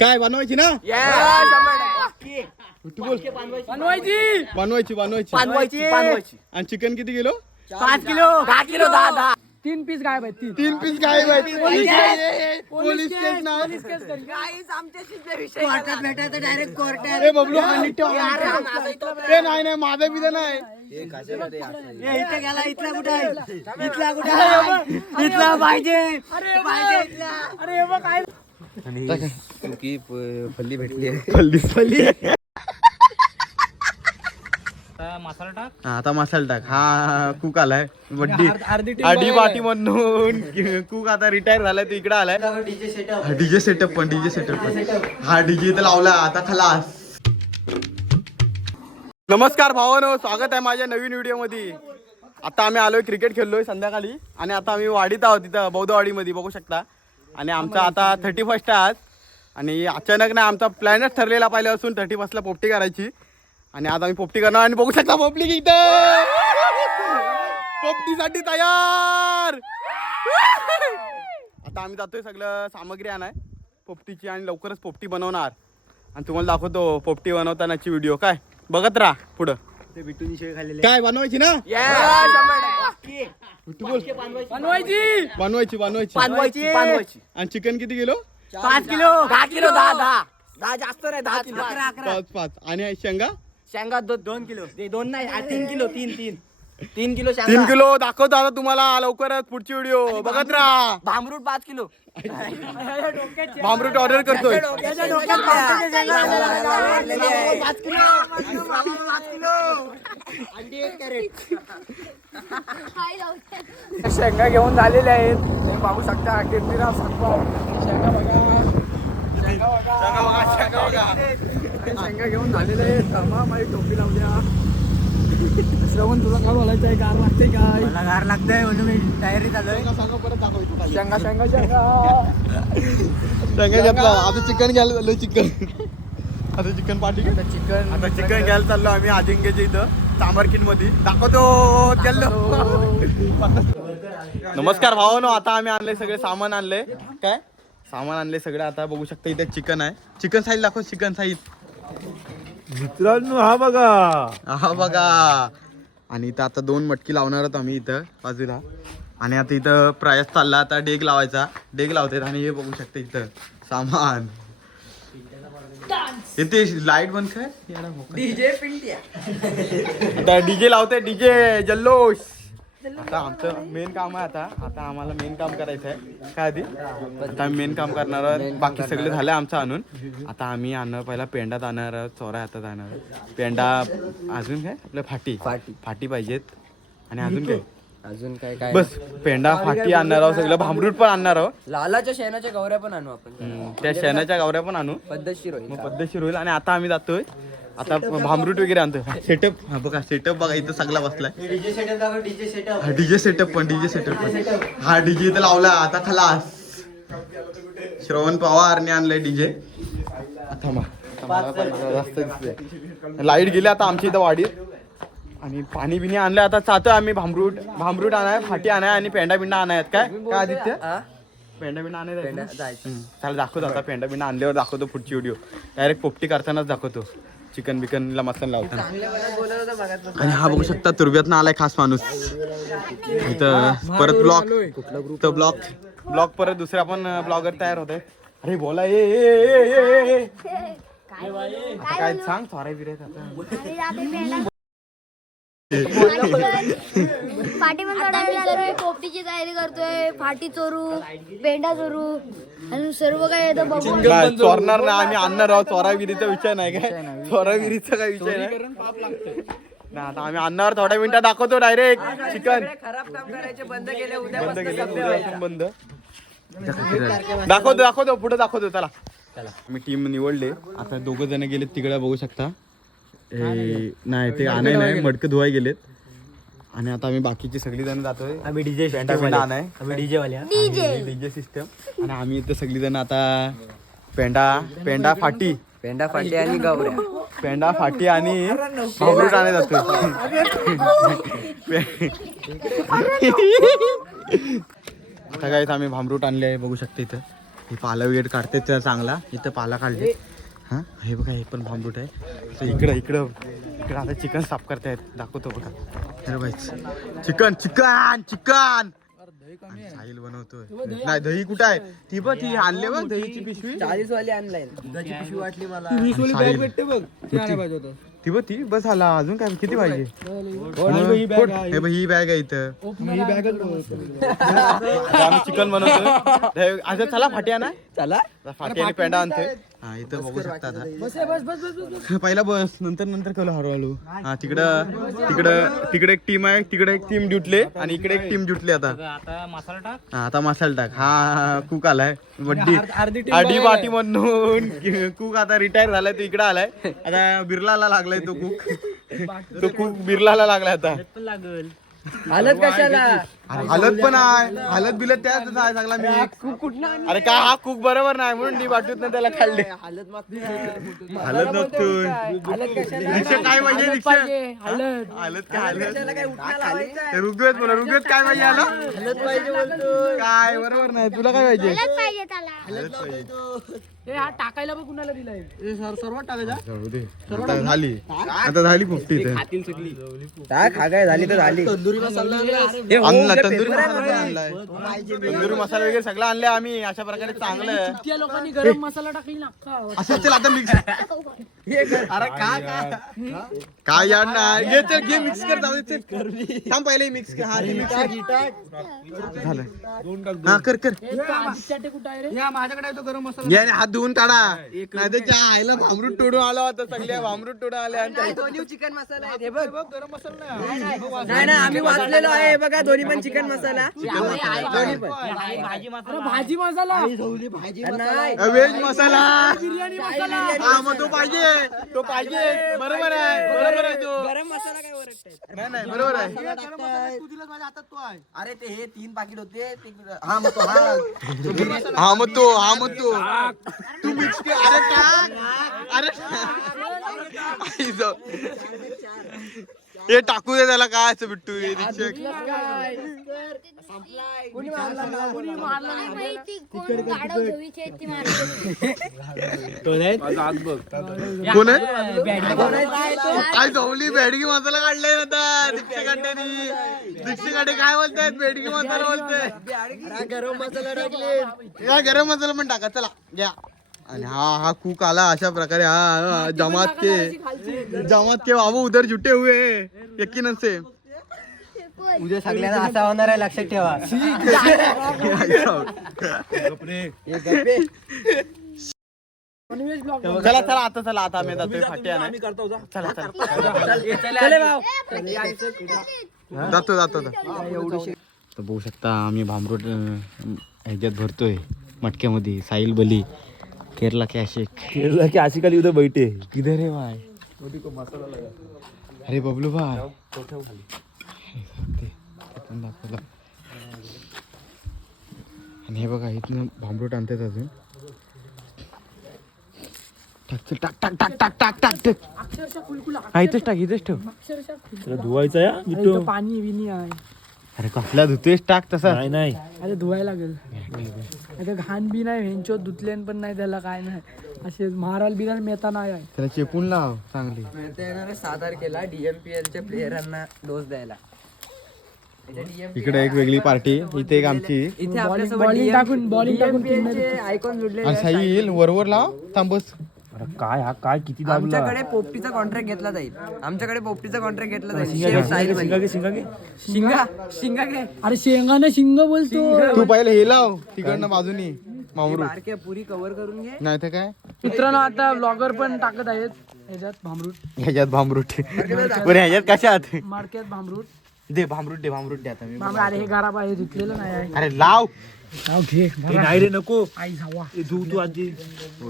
काय बनवायची ना? बनवायची. आणि चिकन किती किलो? 5 किलो 10 किलो 10 3 पीस गायब आहेत. 3 पीस काय पोलीस केस नाही. कोर्टात भेटायचं डायरेक्ट कोर्टात. ए बबलू हा नीट ठेव. ए नाही माझा बिजा नाही. इथं गेला इथला कुठं आहे? इथला कुठं आहे? इथला पाहिजे इथला. अरे हे बघ काय की फल्ली भेटली फल्ली मसाला टाक. हा आता मसाला टाक. हा कुक आलाय बड्डी अर्धी team आडी बघायला बाटी म्हणून कुक आता रिटायर झालाय तो इकडे आलाय. डीजे सेटअप पण हा डीजे इथं लावला आता खलास. नमस्कार भावानो, स्वागत आहे माझ्या नवीन व्हिडिओ मध्ये. आता आम्ही आलोय क्रिकेट खेळलोय संध्याकाळी आणि आता आम्ही वाडीत आहोत तिथं बौद्धवाडीमध्ये बघू शकता. आणि आमचा आता 31 आहे आज आणि अचानक नाही आमचा प्लॅनच ठरलेला पहिल्यापासून 31ला पोपटी करायची. आणि आज आम्ही पोपटी करणार आणि बघू शकता पोपटी इथं पोपटीसाठी तयार. आता आम्ही जातोय सगळं सामग्री आणाय पोपटीची आणि लवकरच पोपटी बनवणार आणि तुम्हाला दाखवतो पोपटी बनवतानाची व्हिडिओ. काय बघत राहा पुढं. ते बिटूनी शेळ खाल्लेले. काय बनवायची ना? बनवायची. आणि चिकन किती किलो? 5 किलो 10 किलो 10 जास्त नाही 10 किलो 5 आणि शेंगा शेंगा 2 किलो. 2 नाही 3 किलो 3 किलो 3 किलो दाखवतो आता तुम्हाला लवकरच पुढची व्हिडिओ बघत राहा. भामरूट 5 किलो. भामरूट ऑर्डर करतोय. शेंगा घेऊन झालेले आहेत. तुम्ही पाहू शकता किडनीराव सातबार. शेंगा बघा शेंगा घेऊन झालेले आहेत. तमाम आई टोपी लावल्या. श्रवण तुला काय बोलायचं आहे? गार लागते काय? मला गार लागतंय म्हणून मी तयारी चालू शेंगा शेंगा शेंगा शेंगा घेतला. आता चिकन घ्यायला चाललो. आता चिकन पार्टी आता चिकन घ्यायला चाललो आम्ही अजिंक्यच्या इथं चांबरकीन मध्ये. दाखवतो नमस्कार भावानो, आता आम्ही आणले सगळे सामान आणले. काय सामान आणले सगळे. आता बघू शकता इथे चिकन आहे. चिकन साईज दाखव. चिकन साईज मित्रांनो हा बघा. आणि इथं आता 2 मटकी लावणार आहोत आम्ही इथं बाजूला. आणि आता इथं प्रयास चालला आता डेग लावायचा. डेग लावतात आणि हे बघू शकता इथं सामान. इथे लाईट बंद काय डीजे पिंट्या. आता डीजे लावते. डीजे जल्लोष. आता आमचं मेन काम आहे. आता आम्हाला मेन काम करायचं आहे. काय आधी आता आम्ही मेन काम करणार आहोत. बाकी सगळे झालं आमचं आणून. आता आम्ही आणणार पहिला पेंडात आणणार आहोत. चोरा हातात आणणार पेंडा. अजून काय आपल्या फाटी पाहिजेत. आणि अजून काय बस पेंडा फाटी आणणार आहोत. सगळं भांबरूट पण आणणार आहोत. लालाच्या शेणाच्या गवऱ्या पण आणू आपण. त्या शेणाच्या गावऱ्या पण आणू. पद्धतशीर होईल. मग पद्धतशीर होईल. आणि आता आम्ही जातोय आता भांबरूट वगैरे आणतोय. सेटअप हा बघा. सेटअप बघा इथं सगळा बसलाय. डीजे सेटअप डीजे सेटअप पण हा डीजे इथं लावला आता खलास. श्रवण पवारने आणलंय डीजे. लाईट गेली आता आमच्या इथं वाडीत. आणि पाणी बिणी आणलंय. आता चाहतोय आम्ही भांबरूट आणाय फाटी आणाय आणि पेंडा बिंडा आणायत. काय आदित्य पेंडा बिंडा आणायचं. चालेल दाखवतो. आता पेंडा बिंडा आणल्यावर दाखवतो पुढची व्हिडिओ. डायरेक्ट पोपटी करतानाच दाखवतो. चिकन बिकनला मसाला लावताना. आणि हा बघू शकता तुर्ब्यातनं आलाय खास माणूस. इथं परत ब्लॉग परत दुसरा पण ब्लॉगर तयार होत आहे. अरे बोला काय सांग थोराय बिरायचं आता. पाठी पोपटीची तयारी करतोय. फाटी चोरू पेंडा चोरू आणि सर्व काय चोरणार ना आम्ही आणणार आहोत. चोरागिरीचा विषय नाही काय. चोरागिरीचा काय विषय नाही. आता आम्ही आणणार. थोड्या मिनिटात दाखवतो डायरेक्ट चिकन. खराब काम करायचे बंद केले. बंद केले बंद. दाखवतो पुढे दाखवतो. चला आम्ही टीम निवडले. आता 2 जण गेलेत तिकडे बघू शकता. नाही ते आणाय नाही मडकं धुवाय गेलेत. आणि आता आम्ही बाकीची सगळी जण जातोय. आम्ही डीजे आणाय. डीजे वाल्या डीजे सिस्टम. आणि आम्ही इथं सगळी जण आता पेंडा फाटी आणि गवऱ्या. पेंडा फाटी आणि भांबरूट आणाय जातोय. आता काय आम्ही भांबरूट आणले आहे बघू शकता इथं. हे पाला वगैरे काढते त्या चांगला. इथं पाला काढले. हा हे बघा हे पण भांबरूट आहे. तर इकडं आता चिकन साफ करतायत. दाखवतो बघा. अरे बाई चिकन चिकन चिकन साहिल बनवतोय. नाही दही कुठं आहे? ती बघ ती आणले बघ दहीची पिशवी. 40 वाली ऑनलाईन दुधाची पिशवी वाटली मला. साहिल. भेटते बघ ते आणायला पाहिजे होतं. ती बघ ती बस आला. अजून काय किती पाहिजे? ही बॅग आहे. हे बघ ही बॅग आहे इथं. ही बॅगच बनवतो. आता आम्ही चिकन बनवतो. आता चला फाट्या ना. चला फाटी आणि पेंडा आणते. हा इथं बघू शकता आता. पहिला बस नंतर केलं हळूहळू. हा तिकडे एक टीम आहे. तिकडे एक टीम जुटले आणि इकडे एक टीम जुटली. आता आता मसाला टाक. हा कुक आलाय. आडी वाटी म्हणून कुक आता रिटायर झालाय. तो इकडे आलाय. आता बिर्लाला लागलाय तो कुक बिर्लाला लागलाय आता. हालत कशाला हालत पण आहे. हालत बिलत त्याच आहे चांगला मी. अरे काय हा कुक बरोबर नाही म्हणून डी वाटूत ना त्याला खाल्ले. हालत नसतोय. रिक्षा काय पाहिजे? रिक्षा हालत काय हालत ऋग्वेद बोला. ऋग्वेद काय पाहिजे आला? हालत पाहिजे बोलतो. काय बरोबर नाही. तुला काय पाहिजे? पाहिजे त्याला. हालत पाहिजे. टाकायला बघ कुणाला दिलाय सर्व टाकायचा. आता झाली पोपटी इथे. काय झाली तर झाली. आणला तंदुरी मसाला आणलाय. तंदुरी मसाला वगैरे सगळं आणलंय आम्ही. अशा प्रकारे चांगलं लोकांनी गरम मसाला टाकली असं. चल आता मिक्स. अरे काय यार नाही. घे चल घे मिक्स कर. जाऊ दे चल. थांब पहिले मिक्स कर. हा मिक्स झालं. हा कर माझ्याकडे तो गरम मसाला. याने हात धुवून काढा. नाही तर आईला भामरूट तोडून आला होता. सगळ्या भामरूट तोडून आले. आणि दोन्ही चिकन मसाला आहे. हे बघ गरम मसाला नाही आम्ही वाचलेलो आहे बघा. दोन्ही पण चिकन मसाला. दोन्ही पण भाजी मसाला नाही. व्हेज मसाला. बिर्याणी मसाला. हा मग तो पाहिजे. बरोबर आहे तो. गरम मसाला काय ओरडतायत? नाही बरोबर आहे. तू दिलास माझ्या हातात तो आहे. अरे ते हे 3 पाकिट होते हा मग तो हा हा मग तो तू मिक्स कर. अरे टाक. अरे हे टाकू दे त्याला. काय असं बिट्टू काय माहिती कोण गाढव धवीची आहे ती मारते. कोण आहे? काय धवली बेडगी मसाला काढलाय आता दीक्षिकांनी काय बोलतायत? बेडगी मसाला बोलतोय. गरम मसाला टाकले. काय गरम मसाला पण टाका. चला घ्या. आणि हा कुक आला अशा प्रकारे. हा जमात के बाबू उधर जुटे हुए यकीनन से. उद्या सगळ्यांना असा होणार आहे लक्षात ठेवा. चला आता आम्ही जातोय फाट्या. जातो. तर बघू शकता आम्ही भामरूट ह्याच्यात भरतोय मटक्यामध्ये. साहिल बली केरला के आशिक खाली उधर बैठे. किधर है भाई? अरे बबलू भाई आणि हे बघा इथनं भांबरूट आणतात अजून. टाक. इथेच ठेव. धुवायचं पाणी विनी आहे. अरे कसला धुतेस? टाक तसा. नाही अरे धुवायला लागेल. आता घाण बी नाही. हेंचो धुतलेन पण नाही. त्याला काय नाही. असे महाराल बिराल मेहता नाही आहे. त्याला चेपून लाव चांगली. येणार 6 तारखेला DMPLच्या प्लेयरांना डोस द्यायला. इकडे एक वेगळी पार्टी. इथे एक आमची. इथे आपल्यासोबत बॉलिंग टाकून DMPLचे आयकॉन जुडले. साहिल वरवर लाव. थांबस. काय किती आमच्याकडे पोपटीचा कॉन्ट्रॅक्ट घेतला जाईल. शिंगा घे. अरे शेंगाने शिंग बोलतो. तू पहिले हे लाव तिकडनं बाजूनी मामरूट. बारक्या पुरी कव्हर करून घे. नाही तर काय. मित्रांनो आता ब्लॉगर पण टाकत आहेत ह्याच्यात भामरूट. पण ह्याच्यात कशात? मार्केट भामरूट. दे भामरूट दे आता मी. अरे हे गारा आहे धुतलेलं नाही आहे. अरे लाव. घे नाही रे नको. आई जावा. तू आजी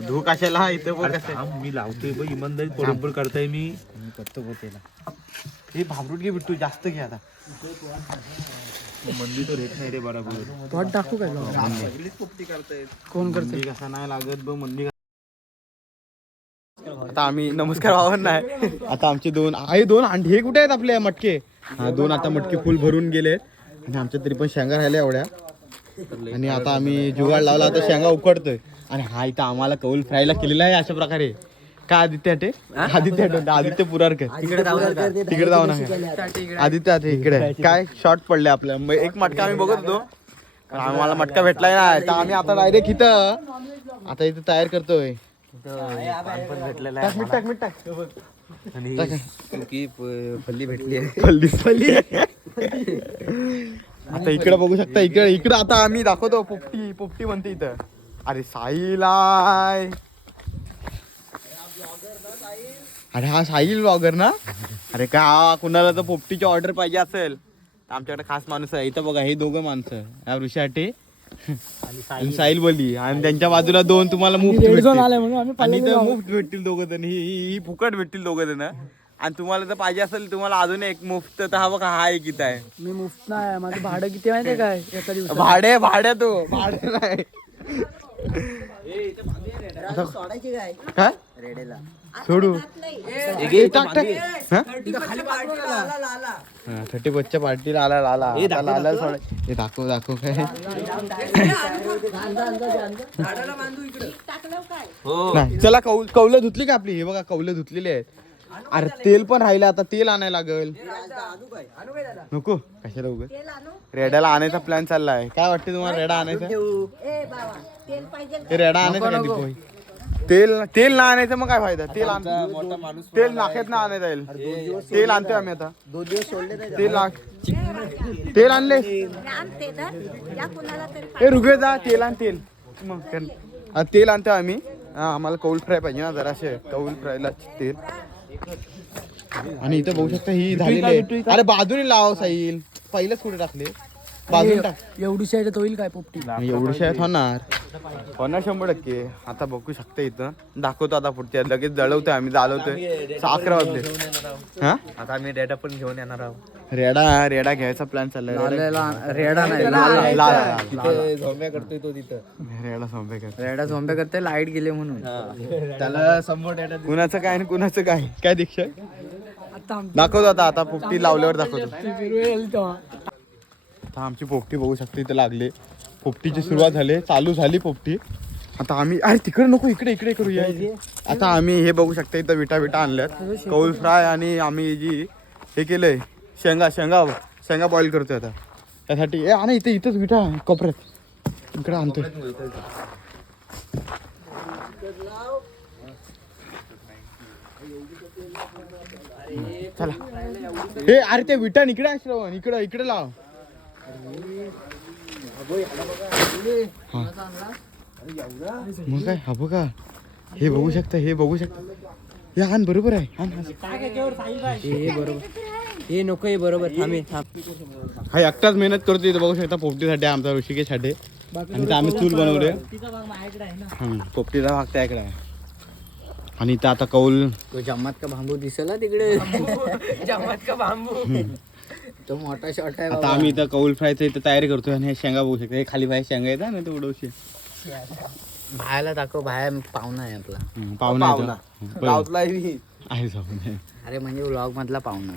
धू कशाला? इथं बघ कसं. मी लावतोय बघ. इमानदारी बरोबर करताय मी. करतो बघ त्याला. हे भामरूट घे बिट्टू. जास्त घे आता. मंदी तर येत नाही रे बरोबर. तो टाकू काय कोण करते? कसा नाही लागत बघ मंदी. आता आम्ही नमस्कार भावन नाही. आता आमचे 2 अंडे. हे कुठे आहेत आपले मटके? हा 2 आता मटके फुल भरून गेले. आणि आमच्या तरी पण शेंगा राहिल्या एवढ्या. आणि आता आम्ही जुगाड लावला आता शेंगा उकडतोय आणि हा इथं आम्हाला कौल फ्रायला केलेला आहे अशा प्रकारे. काय आदित्य अटे आदित्य पुरारकर तिकडे जाऊ नका आदित्य अटे इकडे काय शॉर्ट पडले आपल्या. एक मटका आम्ही बघत होतो आम्हाला मटका भेटलाय ना तर आम्ही आता डायरेक्ट इथं आता इथं तयार करतोय. फल्ली भेटली आता इकडे बघू शकता इकडे आता आम्ही दाखवतो पोपटी म्हणते इथं. अरे साहिल आहे. अरे हा साहिल ब्लॉगर ना. अरे का कुणाला तर पोपटीची ऑर्डर पाहिजे असेल तर आमच्याकडे खास माणूस आहे. इथं बघा हे दोघं माणसं या ऋषाटे आणि साहिल बोली आणि त्यांच्या बाजूला दोन तुम्हाला मुफ्त भेटतील दोघं जण. ही फुकट भेटतील दोघं जण. आणि तुम्हाला जर पाहिजे असेल तुम्हाला अजून एक मुफ्त तर हा बघा हा एक इथं आहे. मी मुफ्त नाही माझं भाडं किती माहितीये काय एका दिवसात भाडे नाही सोडायची काय काय रेडेला सोडू टाक 30 पार्टीला आला हे दाखव काय नाही. चला कौलं धुतली का आपली. हे बघा कौलं धुतलेली आहेत. अरे तेल पण राहिलं आता तेल आणायला लागल. नको कशाला उगाच रेड्याला आणायचा प्लॅन चाललाय. काय वाटते तुम्हाला रेडा आणायचा रेडा आणायचा का दीपू? तेल ना आणायचं मग काय फायदा. तेल नाक्यात ना आणायचं येईल. तेल आणतोय आम्ही आता 2 दिवस सोडले तेल आणले हे रुगे जा तेल आण तेल मग तेल आणतोय आम्ही. आम्हाला कौल फ्राय पाहिजे ना जराशे कौल फ्रायला तेल. आणि इथं बघू शकता ही झालेली आहे. अरे बाजूने लाव साईल पहिलंच कुठे टाकले बाजून टाक. एवढीशी आहे तर होईल काय पोपटी एवढीशी आहेत होणार 100%. आता बघू शकता इथं दाखवतो आता पुढच्या लगेच जळवतोय आम्ही जाळवतोय 11 वाजले. हा आता आम्ही डेटा पण घेऊन येणार आहोत. रेडा घ्यायचा प्लॅन चाललाय. रेडा नाही झोंब्या करतोय तो तिथं. रेडा झोंब्या करते लाईट गेले म्हणून त्याला 100 डेटा कुणाचं काय आणि कुणाचं काय दीक्षा दाखवतो आता पोपटी लावल्यावर दाखवतो. आता आमची पोपटी बघू शकतो इथं लागले. पोपटीची सुरुवात चालू झाली पोपटी. आता आम्ही अरे तिकडे नको इकडे करूया. आता आम्ही हे बघू शकता इथं विटा आणल्यात कौल फ्राय आणि आम्ही जी हे केलंय शेंगा बॉईल करतोय आता त्यासाठी. आणि इथंच विटा कोपऱ्यात इकडे आणतोय. चला हे अरे ते विटा इकडे आहे श्रवण इकडे लाव. मग काय हा बघा हे बघू शकता हे आण बरोबर आहे. हे बरोबर हे नको हे बरोबर थांबे हा एकटाच मेहनत करतो इथं बघू शकता पोपटीसाठी आमचा ऋषिकेशसाठी. आणि आम्ही चूल बनवले पोपटीचा भाग त्याकडे आहे. आणि इथं आता कौल जमात का बांबू दिसला तिकडे जमात का बांबू तो मोठा शॉट आहे. आता आम्ही इथं कौल फ्रायचं इथं तयारी करतोय. आणि हे शेंगा बघू शकता हे खाली बाहेर शेंगा येतात ना ते उडवशी बाहेरला दाखव बाहेर पाहुणा आहे आपला पाहुणा आहे. अरे म्हणजे व्लॉग मधला पाहुणा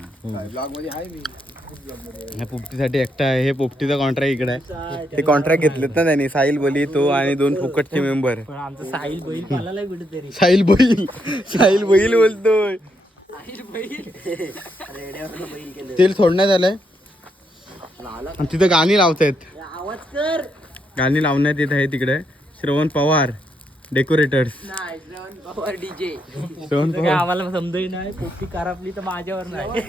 ह्या पोपटीसाठी एकटा आहे. हे पोपटीचा कॉन्ट्रॅक्ट इकडे आहे. ते कॉन्ट्रॅक्ट घेतलेत ना त्यांनी साहिल बोली तो आणि 2 फुकटचे मेंबर. साहिल बैल बोलतोय. तेल सोडण्यात आलंय आणि तिथं गाणी लावतायत. गाणी लावण्यात येत आहे तिकडे. श्रवण पवार डेकोरेटर्स. श्रवण पवार आम्हाला समजही नाही पोपटी करापली तर माझ्यावर नाही.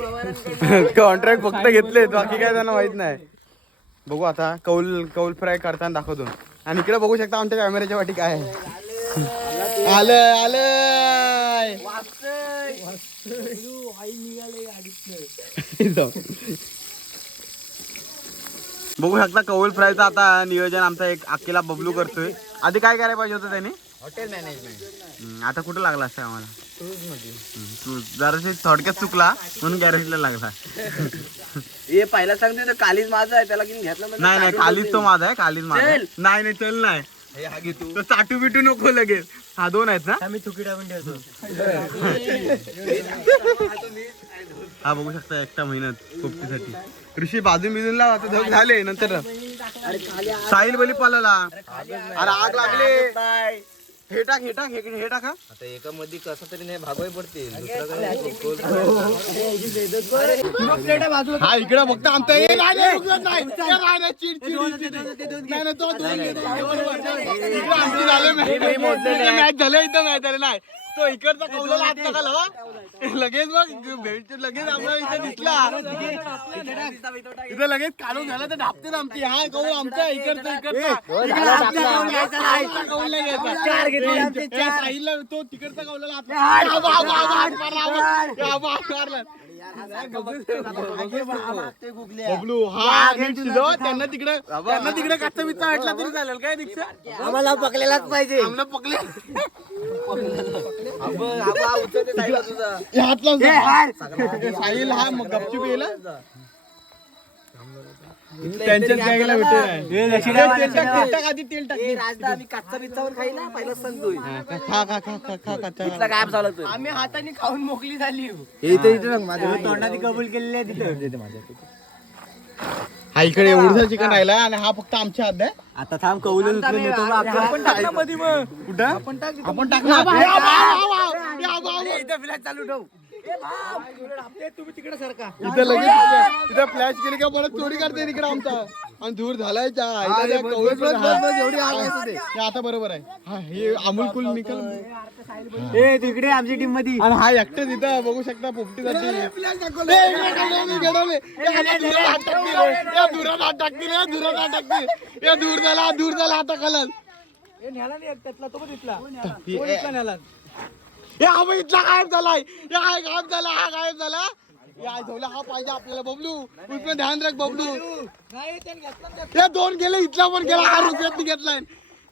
कॉन्ट्रॅक्ट फक्त घेतलेत बाकी काय त्यांना माहित नाही. बघू आता कौल फ्राय करताना दाखवतो. आणि इकडे बघू शकता आमच्या कॅमेऱ्याच्या वाटी काय आहे. आलंय बघू शकता कौल फ्रायचं आता नियोजन आमचा एक अकेला बबलू करतोय. आधी काय करायला पाहिजे होतं त्यांनी हॉटेल मॅनेजमेंट. आता कुठं लागला असतं आम्हाला तू जराशी थोडक्यात चुकला म्हणून गॅरेजला लागला. हे पहिला सांगते कालीच माझा आहे त्याला घेतला नाही कालीच तो माझा आहे. कालीच माझा नाही चल नाही तो चाटू बिटू नको लगेच. हा 2 आहेत ना. आम्ही चुकी टाकून ठेवतो. हा बघू शकता एकटा मेहनत पोपटीसाठी. ऋषी बाजू बिजून लाव आता धग झाले नंतर साहिल बली पालाला. अरे आग लागले. हे टाक हा. आता एका मध्ये कसं तरी नाही भागवाय पडते हा इकडे बघता आमचा हे नाही, नाही, रुकत नाही. हे नाही, नाही, चिड, चिड, चिड. नाही, नाही, तो दोन घेतो. इकडे आमची झाले मॅच झाले इथं मॅच झाले नाही. तो इकडचा कौलाला हात नका लावा. लगेच मग भेट लगेच आपल्याला इथे दिसला इथे लगेच काढून झाला तर ढापतेच आमची. हा कौल आमचा इकडचा कौल नाही घ्यायचा. साहिलला तो तिकडचा कौलाला बबलू हा नीट शिजव. त्यांना तिकडे कच्चा बिच्चा वाटला तरी चालेल काय दीक्षा. आम्हाला पकलेलाच पाहिजे. आम्हाला पकले साहिल हा मग गपचूप येईल. त्यांच्याच गॅंगला भेटून तेल टाक. कच्चा बिच्चावर खाई ना पहिला सांगतोय. गायब झाला आम्ही हाताने खाऊन मोकली झाली. तोंडाने कबूल केलेली आहे तिथं. हा इकडे एवढं चिकन राहिला आणि हा फक्त आमच्या हात आहे. आता थांब कौल कुठं आपण टाकला चालू ठेव. तुम्ही तिकडे सरका. इथं लगेच इथं फ्लॅश केली का परत चोरी करते तिकडे आमचा आणि धूर झालाय. आता बरोबर आहे. हा हे अमोल कुल निकाल तिकडे आमची टीम मध्ये. आणि हा एकटेच इथं बघू शकता पोपटीसाठी दूर झाला आता कलर. हा गायब झालाय. हा गायब झाला. या झोला हा पाहिजे आपल्याला. बबलू उसमें ध्यान रख बबलू. हे 2 गेले इथला पण गेला. 8 रुपयात घेतलाय.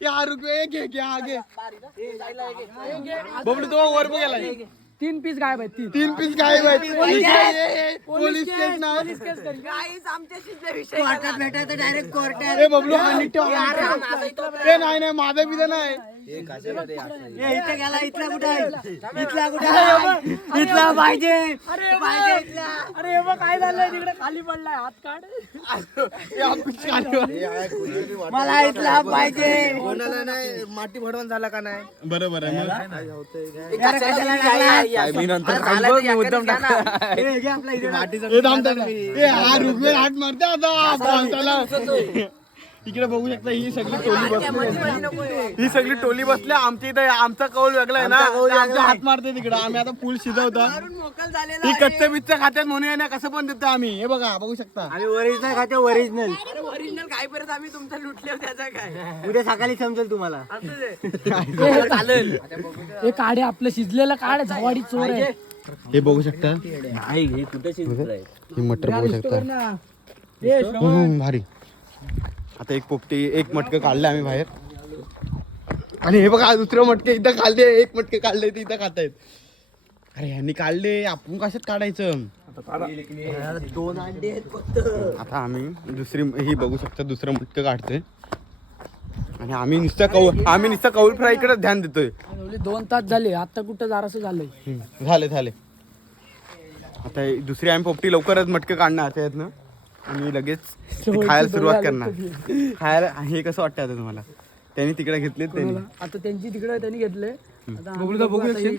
8 रुपये घे हा घे. बबलू तो वर गेलाय. 3 पीस गायब आहेत. 3 पीस गायब आहेत. पोलीस केस नाही. कोर्टात भेटायचं डायरेक्ट कोर्टात. हे बबलू हा नीट ठेव. नाही माझं बिझा नाही. इथे गेला. इथला कुठे आहे? इथला पाहिजे. अरे बघ काय झालंय तिकडे खाली पडलाय. हात काढ. मला इथला पाहिजे. कोणाला नाही माती भडवण झाला का नाही. बरोबर आहे. हा रुग्वेल हात मारते आता. इकडे बघू शकता ही सगळी टोली बसली आमच्या इथे. आमचा कौल वेगळा आहे ना. आमचा हात मारते तिकडे. आम्ही आता फुल शिजवतो. ही कच्चे बिच्चे खात्यात म्हणून ना कसं पण देतो आम्ही. हे बघा बघू शकता. आम्ही ओरिजिनल खाते. ओरिजिनल काय परत आम्ही तुमचा लुटले त्याचा काय. उद्या सकाळी समजेल तुम्हाला. चालेल. हे काढे आपलं शिजलेलं काढ. झवाडी चोर आहे. हे बघू शकता. ही मटर बघू शकता. भारी. आता एक मटकं काढलं आम्ही बाहेर. आणि हे बघा दुसरं मटके इथं काढले. एक मटके काढले ते इथं खातायत. अरे ह्यांनी काढले. आपण कशात काढायचं. 2 अंडे आहेत फक्त. आता आम्ही ही बघू शकता दुसरं मटकं काढतोय. आणि आम्ही नुसतं कौल फ्राय इकडे ध्यान देतोय. 2 तास झाले. आता कुठं जरासं झालंय. झाले. आता दुसरी आम्ही पोपटी लवकरच मटकं काढणार त्यातनं आणि लगेच खायला सुरुवात करणार. खायला हे कसं वाटतं आता तुम्हाला. त्यांनी तिकडे घेतले. आता त्यांची तिकडे त्यांनी घेतले. आता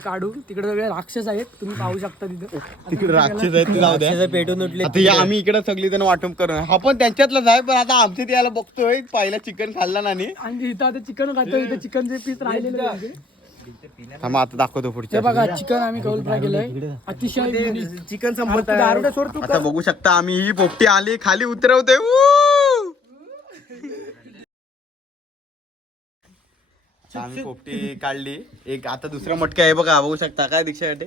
काढू. तिकडे सगळे राक्षस आहेत. तुम्ही पाहू शकता तिथे. तिकडे राक्षस आहेत. जाऊ द्या. पेटून उठले. आता आम्ही इकडे सगळी जण वाटप करू. हा पण त्यांच्यातलाच आहे. पण आता आमच्या त्याला बघतोय. पहिला चिकन खाल्ला नाही. आणि इथं आता चिकन खातो. इथे चिकनचे पीस राहिलेले आता दाखवतो पुढच्या. बघा चिकन आम्ही कौल फ्राय केलंय. अतिशय चिकन संपत. आता बघू शकता आम्ही ही पोपटी आली खाली उतरवतोय. आम्ही पोपटी काढली. एक आता दुसरा मटका आहे बघा. बघू शकता काय दीक्षासाठी.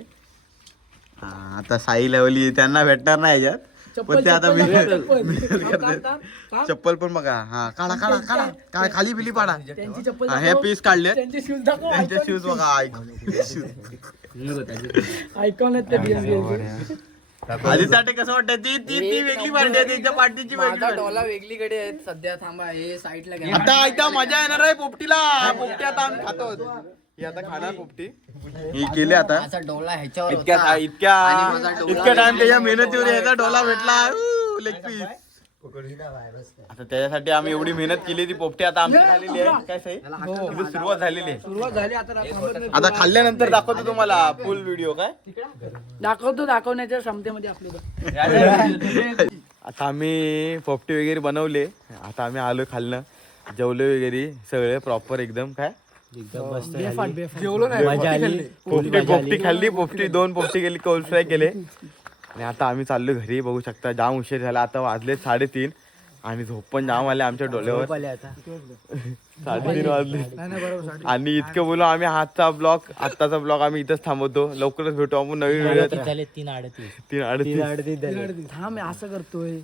आता साई लेवली त्यांना भेटणार नाही याच्यात. पण ते आता चप्पल पण बघा. हा काढा खाली बिली पाडा. हे पीस काढले. त्यांचे शूज बघा. आयकॉन आहेत ते. आदित्य कसं वाटतं ती ती ती वेगळी पार्टी आहे त्यांच्या पार्टीची वेगळी माझा party. डोला वेगळीकडे आहेत सध्या. थांबा हे साईडला घ्या. आता एकदा मजा येणार आहे पोपटीला. पोपटी आता आम्ही खातो. ही आता खाणार पोपटी. ही केली आता माझा डोला ह्याच्यावर इतक्या होता. इतक्या आणि माझा डोला इतक्या टाइम त्याच्या मेहनतीवर याचा डोला भेटला. Leg piece. आता त्याच्यासाठी आम्ही एवढी मेहनत केली ती पोपटी आता आमची झालेली आहे. काय सही इथं सुरुवात झालेली आहे. सुरुवात झाली आता. आता खाल्ल्यानंतर दाखवतो तुम्हाला फुल व्हिडिओ. काय दाखवण्याच्या क्षमतेमध्ये आपलं आता आम्ही पोपटी वगैरे बनवले. आता आम्ही आलो खाल्लं जेवलो वगैरे सगळे प्रॉपर एकदम. काय जेवलो नाही. पोपटी खाल्ली. पोपटी 2 पोपटी केली. कोल्ड फ्राय केले. आणि आता आम्ही चाललो घरी. बघू शकता जाम उशीर झाला. आता वाजले 3:30 आणि झोप पण जाम आले आमच्या डोळ्यावर. 3:30 वाजले. आणि इतकं बोलू आम्ही आत्ताचा ब्लॉग आम्ही इथंच थांबवतो. लवकरच भेटू आपण नवीन व्हिडिओ. 3:38 थांब असं करतोय.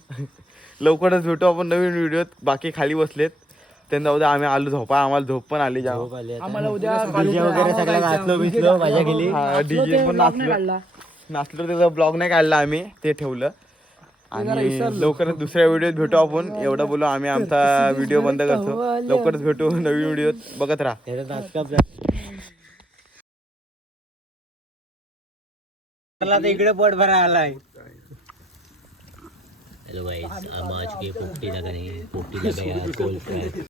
लवकरच भेटू आपण नवीन व्हिडिओत. बाकी खाली बसलेत त्यांना उद्या आम्ही आलो झोपा. आम्हाला झोप पण आली जाम. आम्हाला उद्या डीजे पण नाचलो त्याचा ब्लॉग नाही काढला आम्ही. ते ठेवलं. आणि लवकरच दुसऱ्या व्हिडिओत भेटू आपण. एवढं बोलू आम्ही आमचा व्हिडिओ बंद करतो. लवकरच भेटू नवीन व्हिडिओत. बघत राहा. इकडे पोट भरा आलाय. हेलो गाइस, हम आज के पोपटी लगा रहे हैं, पोपटी लगा यार कोल्ड फ्राई।